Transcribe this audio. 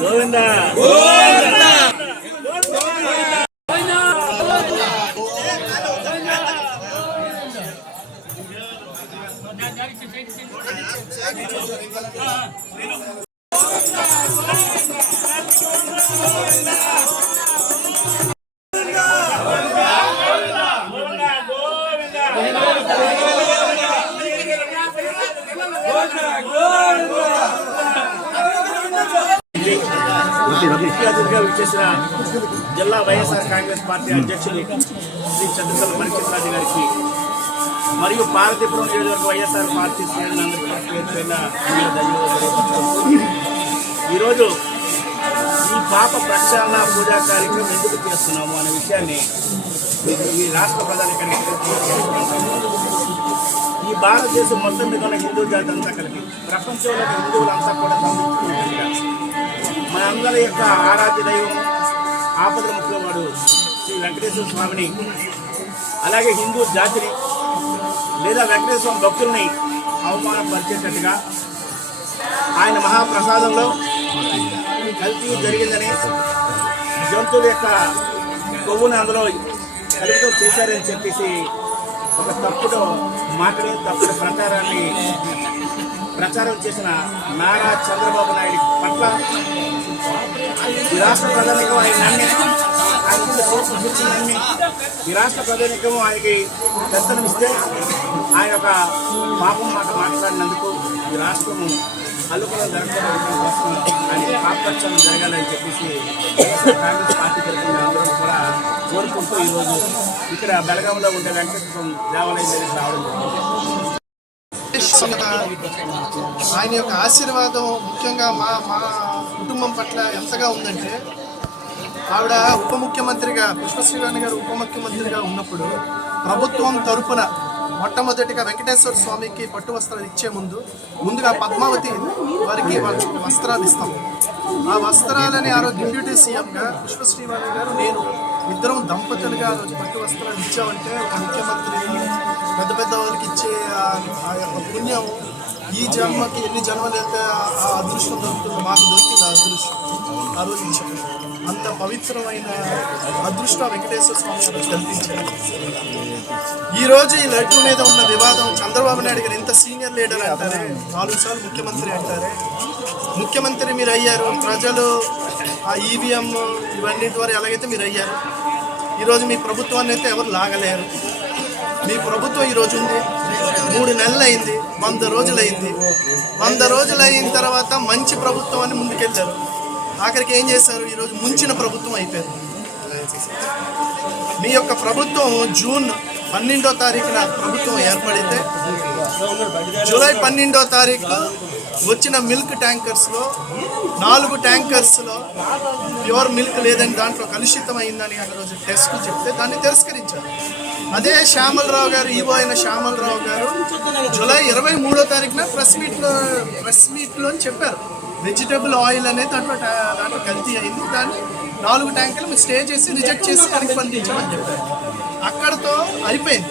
గోవిందా ముఖ్య అతిథిగా విచ్చేసిన జిల్లా వైఎస్ఆర్ కాంగ్రెస్ పార్టీ అధ్యక్షులు శ్రీ చంద్రశేఖర్ మణికేశ్వరరాజు గారికి మరియు పార్వతీపురం నియోజకవర్గ వైఎస్ఆర్ పార్టీ శ్రేణులందరికీ ఈరోజు ఈ పాప ప్రక్షాళన పూజా కార్యక్రమం ఎందుకు చేస్తున్నాము అనే విషయాన్ని ఈ రాష్ట్ర ప్రధాని ఈ భారతదేశం మొత్తం మీద ఉన్న హిందూ జాతి అంతా కలిపి ప్రపంచంలో హిందువులంతా కూడా మనందరి యొక్క ఆరాధ్య దైవం ఆపదల ముఖ్యవాడు శ్రీ వెంకటేశ్వర స్వామిని అలాగే హిందూ జాతిని లేదా వెంకటేశ్వర భక్తుల్ని అవమానపరిచేటట్టుగా ఆయన మహాప్రసాదంలో కల్తీ జరిగిందని జంతువుల యొక్క కొవ్వుని అందులో కలుపుతో చేశారని చెప్పేసి ఒక తప్పుడు మాటని తప్పుడు ప్రచారం చేసిన నారా చంద్రబాబు నాయుడు పట్ల ఈ రాష్ట్ర ప్రధానికం ఆయన నమ్మి ఈ రాష్ట్ర ప్రధానికం ఆయనకి దర్శనమిస్తే ఆయన ఒక పాపం మాట మాట్లాడినందుకు ఈ రాష్ట్రము అల్లుకులం జరగడం కోసం ఆయన పాపక్షాలను జరగాలని చెప్పేసి కాంగ్రెస్ పార్టీ తరఫున అందరం కూడా కోరుకుంటూ ఈరోజు ఇక్కడ బెళగాంలో ఉండే వెంకటేశ్వర దేవాలయం దగ్గరికి రావడం జరిగింది. ఆయన యొక్క ఆశీర్వాదం ముఖ్యంగా మా కుటుంబం పట్ల ఎంతగా ఉందంటే, ఆవిడ ఉప ముఖ్యమంత్రిగా పుష్పశ్రీవాణి గారు ఉప ముఖ్యమంత్రిగా ఉన్నప్పుడు ప్రభుత్వం తరపున మొట్టమొదటిగా వెంకటేశ్వర స్వామికి పట్టు వస్త్రాలు ఇచ్చే ముందుగా పద్మావతి వారికి వస్త్రాలు ఇస్తాం. ఆ వస్త్రాలని ఆ రోజు డిప్యూటీ సీఎంగా పుష్పశ్రీవాణి గారు నేను ఇద్దరం దంపతులుగా ఆ రోజు పట్టు వస్త్రాలు ఇచ్చామంటే ఒక ముఖ్యమంత్రికి పెద్ద పెద్ద వాళ్ళకి ఇచ్చే ఆ యొక్క పుణ్యం ఈ జన్మకి ఎన్ని జన్మలు వెళ్తే ఆ అదృష్టం దొరుకుతుందో మాకు దొరికింది. ఆ అదృష్టం ఆ రోజు ఇచ్చాం. అంత పవిత్రమైన అదృష్టం వెంకటేశ్వర స్వామి గారు కల్పించారు. ఈరోజు ఈ లడ్డు మీద ఉన్న వివాదం చంద్రబాబు నాయుడు గారు ఎంత సీనియర్ లీడర్ అంటారే, 4 సార్లు ముఖ్యమంత్రి అంటారే. ముఖ్యమంత్రి మీరు అయ్యారు, ప్రజలు ఆ ఈవీఎం ఇవన్నీ ద్వారా ఎలాగైతే మీరు అయ్యారు, ఈరోజు మీ ప్రభుత్వాన్ని అయితే ఎవరు లాగలేరు. మీ ప్రభుత్వం ఈరోజు ఉంది, 3 నెలలు అయింది, 100 రోజులు అయింది. 100 రోజులు అయిన తర్వాత మంచి ప్రభుత్వం అని ముందుకెళ్ళారు. ఆఖరికి ఏం చేశారు, ఈరోజు ముంచిన ప్రభుత్వం అయిపోయింది. మీ యొక్క ప్రభుత్వం జూన్ 12వ తారీఖున ప్రభుత్వం ఏర్పడితే జూలై 12వ తారీఖు వచ్చిన మిల్క్ ట్యాంకర్స్లో 4 ట్యాంకర్స్లో ప్యూర్ మిల్క్ లేదని దాంట్లో కలుషితమైందని ఆ రోజు టెస్ట్ చెప్తే దాన్ని తిరస్కరించారు. అదే శ్యామలరావు గారు, ఈవో అయిన శ్యామలరావు గారు జూలై 23వ తారీఖున ప్రెస్ మీట్లో అని చెప్పారు వెజిటబుల్ ఆయిల్ అనేది దాంట్లో కల్తీ అయింది, దాన్ని 4 ట్యాంకులు మీరు స్టే చేసి రిజెక్ట్ చేసి కనుక పంపించమని చెప్పారు. అక్కడతో అయిపోయింది.